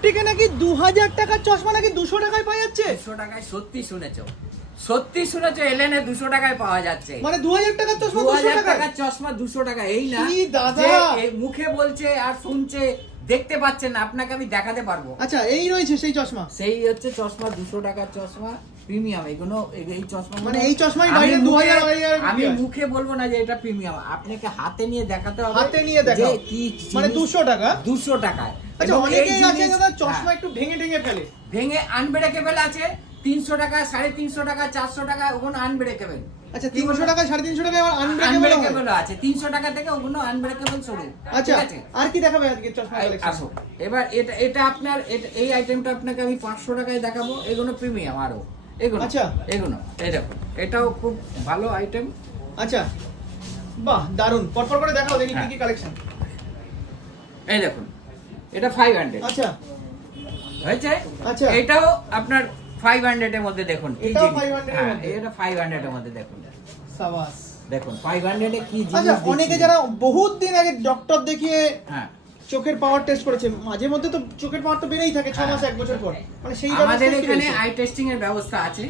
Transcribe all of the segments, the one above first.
অপটিকে নাকি দু হাজার টাকার চশমা নাকি দুশো টাকায় পাওয়া যাচ্ছে? দুশো টাকায় সত্যি শুনেছো। সত্যি শুনেছো এলেনে দুশো টাকায় পাওয়া যাচ্ছে। মানে দু হাজার টাকার চশমা দু হাজার টাকার চশমা দুশো টাকা এই না দাদা? মুখে বলছে আর শুনছে দেখতে পাচ্ছেন আপনাকে আমি দেখাতে পারব। আচ্ছা এই রয়েছে সেই চশমা? সেই হচ্ছে চশমা দুশো টাকার চশমা প্রিমিয়াম এগুলো এই- চশমা মানে এই চশমাই বাইরে 2000 আমি মুখে বলব না যে এটা প্রিমিয়াম আপনাকে হাতে নিয়ে দেখাতে হবে হাতে নিয়ে দেখাও। মানে 200 টাকা? দুশো টাকায়। আচ্ছা অনেকেই আছে দাদা চশমা হ্যাঁ, একটু ভেঙে ভেঙে ফেলে। ভেঙে আনব্রেকেবল আছে তিনশো টাকা সাড়ে তিনশো টাকা চারশো টাকা ওগুলো আনব্রেকেবল আচ্ছা তিনশো টাকা সাড়ে তিনশো টাকা আনব্রেকেবল আছে তিনশো টাকা থেকে ওগুলো আনব্রেকেবল শুরু। আচ্ছা আর কি দেখাবে আজকে চশমা আসো। এবার এটা এটা আপনার এই আইটেমটা আপনাকে আমি পাঁচশো টাকায় দেখাবো। এগুলো প্রিমিয়াম আরও। এগুলো আচ্ছা। এগুলো। এই দেখুন এটাও খুব ভালো আইটেম আচ্ছা। বাহ দারুণ পরপর করে দেখাও দেখি কি হ্যাঁ। কি কালেকশন এই দেখুন। এটা ফাইভ হান্ড্রেড আচ্ছা। হয়েছে? আচ্ছা। এটাও আপনার ফাইভ হান্ড্রেড এর মধ্যে দেখুন এটাও 500 এর হ্যাঁ, মধ্যে? এটা ফাইভ হান্ড্রেড এর মধ্যে দেখুন। সাবাস। দেখুন ফাইভ হান্ড্রেড এ কি জিনিস আচ্ছা অনেকে যারা বহুত দিন আগে ডক্টর দেখিয়ে হ্যাঁ। চোখের পাওয়ার টেস্ট করেছে। মাঝে মধ্যে তো চোখের পাওয়ার তো বেড়েই থাকে ছ মাস এক বছর পর। মানে সেই আমাদের এখানে আই টেস্টিং এর ব্যবস্থা আছে।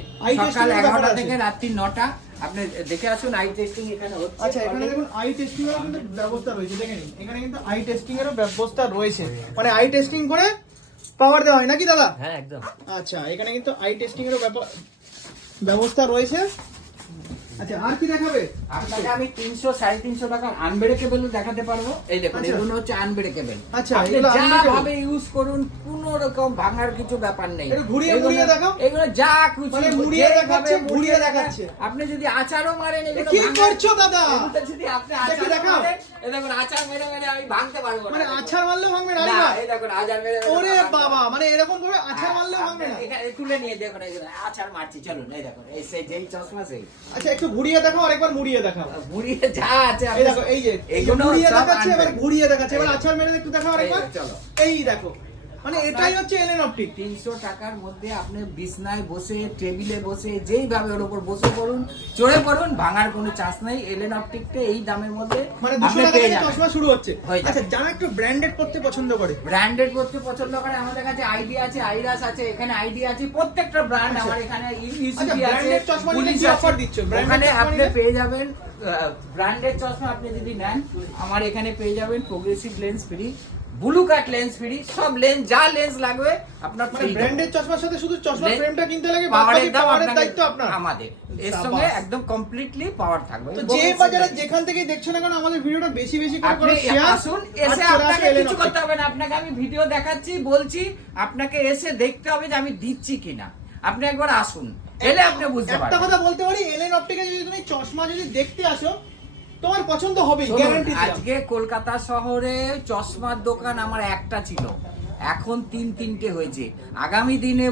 সকাল testing এর ব্যাপার এগারোটা আছে। থেকে রাত্রি নটা। আপনি দেখে আসুন আই টেস্টিং এখানে হচ্ছে। আচ্ছা এখানে দেখুন আই টেস্টিং এরও কিন্তু ব্যবস্থা রয়েছে দেখে নিন। এখানে কিন্তু আই টেস্টিং এরও ব্যবস্থা রয়েছে। মানে আই টেস্টিং করে পাওয়ার দেওয়া হয় নাকি দাদা? হ্যাঁ একদম। আচ্ছা এখানে কিন্তু আই টেস্টিং এরও ব্যবস্থা রয়েছে। আচ্ছা আর কি দেখাবে আপনাকে আমি তিনশো সাড়ে তিনশো টাকা আনব্রেকেবল দেখাতে পারব এই দেখুন আচ্ছা। এগুলো হচ্ছে আনব্রেকেবল আচ্ছা, এগুলো যা ভাবে ইউজ করুন কোন রকম ভাঙার কিছু ব্যাপার নেই ঘুরিয়ে ঘুরিয়ে দেখাও। এগুলো যা খুশি মানে মুড়িয়ে দেখাচ্ছে, ঘুরিয়ে দেখাচ্ছে। আপনি যদি আচারও মারেন এগুলো কি করছ দাদা যদি আপনি আচার দেখাও। দেখুন আচার মেরে মেরে আমি ভাঙতে পারব মানে আছাড় মারলেও ভাঙবে না এই দেখুন আচার মেরে মেরে ওরে বাবা মানে এরকম ভাবে আছাড় মারলেও হ্যাঁ, ভাঙবে না। এখানে তুলে নিয়ে দেখুন এই আচার মারছি চলুন এই দেখুন এই সেই যেই চশমা সেই। আচ্ছা একটু ঘুরিয়ে দেখাও আরেকবার মুড়িয়ে দেখাও। বুড়িয়ে যা আছে এই দেখো এই যে এই ঘুরিয়ে দেখাচ্ছে এবার ঘুরিয়ে দেখাচ্ছে এবার এই মেরে একটু দেখাও আরেকবার। চলো। এই দেখো মানে এটাই হচ্ছে এলেন অপটিক তিনশো টাকার মধ্যে আপনি বিছনায় বসে টেবিলে বসে যেইভাবে ওর উপর বসে পড়ুন চড়ে পড়ুন ভাঙার কোনো চান্স নেই। এলেন অপটিকটা এই দামের মধ্যে মানে দুশো টাকা থেকে চশমা শুরু হচ্ছে। আচ্ছা যারা একটু ব্র্যান্ডেড করতে পছন্দ করে। ব্র্যান্ডেড করতে পছন্দ করে আমাদের কাছে আইডি আছে আইরাস আছে এখানে আইডি আছে প্রত্যেকটা ব্র্যান্ড আচ্ছা। আমার এখানে আচ্ছা, ইউসিপি আছে। চশমা নিলে পুলিশ আছে offer দিচ্ছ? ওখানে আপনি পেয়ে যাবেন ব্র্যান্ডেড চশমা আপনি যদি নেন আমার এখানে পেয়ে যাবেন progressive lens free blue cut lens free সব লেন্স যা লেন্স লাগবে আপনার মানে free ব্র্যান্ডেড চশমার সাথে শুধু চশমার ফ্রেমটা কিনতে লাগে বাকি দাম পাওয়ারের দায়িত্ব আপনার। আমাদের। এর সঙ্গে একদম কমপ্লিটলি পাওয়ার থাকবে। তো যে বাজারে যেখান থেকে দেখছ না কেন আমাদের ভিডিওটা বেশি বেশি করে করো শেয়ার আসুন এসে আপনাকে কিছু করতে হবে না। আপনাকে আমি ভিডিও দেখাচ্ছি বলছি আপনাকে এসে দেখতে হবে যে আমি দিচ্ছি কিনা। আপনি একবার আসুন এলে আপনি বুঝতে পারবেন। একটা কথা বলতে পারি এলেন অপটিকে যদি তুমি চশমা যদি দেখতে আসো তোমার পছন্দ হবে গ্যারান্টি আজকে কলকাতা শহরে চশমার দোকান আমার একটা ছিল। এখন তিন তিনটে হয়েছে। আগামী দিনে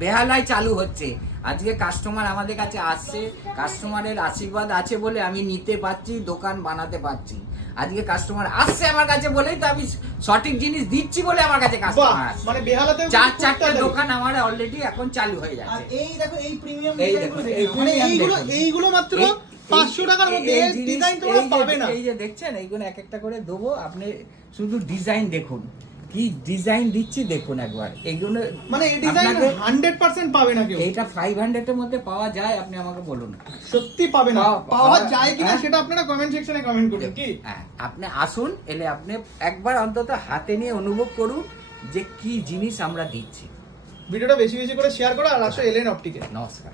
বেহালায় চালু হচ্ছে। আজকে কাস্টমার আমাদের কাছে আসছে। কাস্টমারের আশীর্বাদ আছে বলে আমি নিতে পারছি দোকান বানাতে পারছি। আজকে কাস্টমার আসছে আমার কাছে বলেই তো আমি সঠিক জিনিস দিচ্ছি বলে আমার কাছে কাস্টমার মানে বেহালাতে চার চারটে দোকান আমার অলরেডি এখন চালু হয়ে যাচ্ছে। এই দেখো এই প্রিমিয়াম মানে এইগুলো এইগুলো মাত্র পাঁচশো টাকার মধ্যে ডিজাইন তোমরা পাবে না। এই যে দেখছেন এইগুলো এক একটা করে দেবো। আপনি শুধু ডিজাইন দেখুন। কি ডিজাইন দিচ্ছি দেখুন একবার। এইগুলো মানে এই ডিজাইন আপনাকে- হান্ড্রেড পার্সেন্ট পাবে না কেউ। ফাইভ হান্ড্রেড এর মধ্যে পাওয়া যায় আপনি আমাকে বলুন। সত্যি পাবে না। পাওয়া- যায় কিনা হ্যাঁ। সেটা আপনারা কমেন্ট সেকশনে কমেন্ট করুন কি? হ্যাঁ আপনি আসুন এলে আপনি একবার অন্তত হাতে নিয়ে অনুভব করুন যে কি জিনিস আমরা দিচ্ছি। ভিডিওটা বেশি বেশি করে শেয়ার করো আর আসো এলেন অপটিকে নমস্কার।